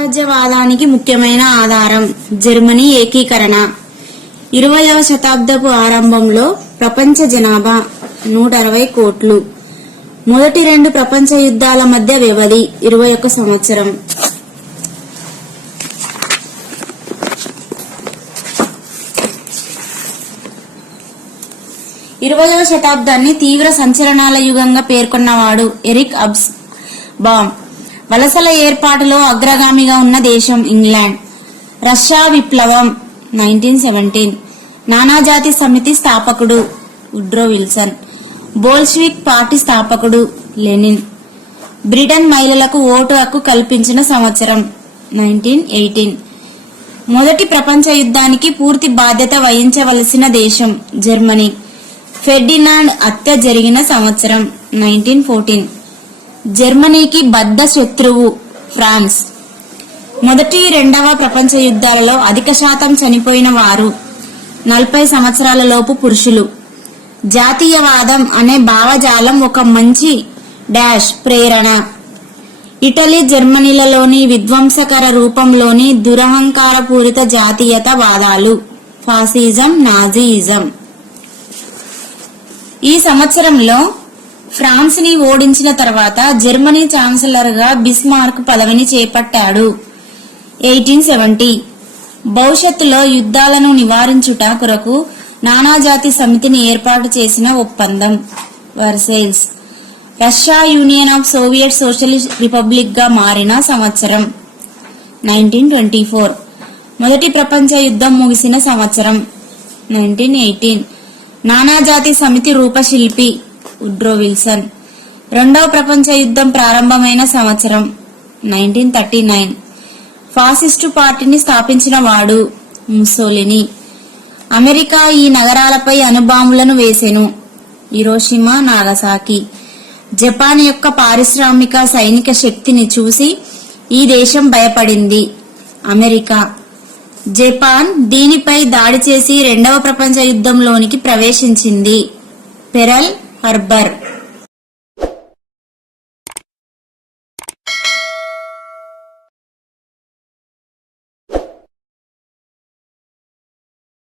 సామ్రాజ్యవాదానికి ముఖ్యమైన ఆధారం జర్మనీ ఏకీకరణ. 20వ శతాబ్దపు ఆరంభంలో ప్రపంచ జనాభా 160 కోట్లు. మొదటి 2 ప్రపంచ యుద్ధాల మధ్య వ్యవధి 21 సంవత్సరం. ఇరవైవ శతాబ్దాన్ని తీవ్ర సంచలనాల యుగంగా పేర్కొన్నవాడు ఎరిక్ హబ్స్బామ్. వలసల ఏర్పాటులో అగ్రగామిగా ఉన్న దేశం ఇంగ్లాండ్. రష్యా విప్లవం 1917. నానాజాతి సమితి స్థాపకుడు వుడ్రో విల్సన్. బోల్షివిక్ పార్టీ స్థాపకుడు లెనిన్. బ్రిటన్ మహిళలకు ఓటు హక్కు కల్పించిన సంవత్సరం 1918. మొదటి ప్రపంచ యుద్ధానికి పూర్తి బాధ్యత వహించవలసిన దేశం జర్మనీ. ఫెర్డినాండ్ హత్య జరిగిన సంవత్సరం 1914. జర్మనీకి బద్ధ శత్రువు ఫ్రాన్స్. మొదటి 2వ ప్రపంచ యుద్ధాలలో అధిక శాతం చనిపోయిన వారు 40 సంవత్సరాల లోపు పురుషులు. జాతీయవాదం అనే భావజాలం ఒక మంచి ప్రేరణ. ఇటలీ జర్మనీలలోని విధ్వంసకర రూపంలోని దురహంకారపూరిత జాతీయత వాదాలు ఫాసిజం, నాజీయిజం. ఈ సంవత్సరంలో ఫ్రాన్స్ ని ఓడించిన తర్వాత జర్మనీ ఛాన్సలర్ గా బిస్మార్క్ పదవిని చేపట్టాడు. 1870. భవిష్యత్తులో యుద్ధాలను నివారించుట కొరకు నానాజాతి సమితిని ఏర్పాటు చేసిన ఒప్పందం Versailles. Russia union of Soviet socialist republic గా మారిన సంవత్సరం 1924. మొదటి ప్రపంచ యుద్ధం ముగిసిన సంవత్సరం 1918. నానాజాతి సమితి రూపశిల్పి వుడ్రో విల్సన్. 2వ ప్రపంచ యుద్ధం ప్రారంభమైన సంవత్సరం 1939. ఫాసిస్టు పార్టీని స్థాపించిన వాడు ముస్సోలిని. అమెరికా ఈ నగరాలపై అణుబాంబులను వేసెను హిరోషిమా, నాగసాకి. జపాన్ యొక్క పారిశ్రామిక సైనిక శక్తిని చూసి ఈ దేశం భయపడింది అమెరికా. జపాన్ దీనిపై దాడి చేసి 2వ ప్రపంచ యుద్ధంలోనికి ప్రవేశించింది. Pearl harbour.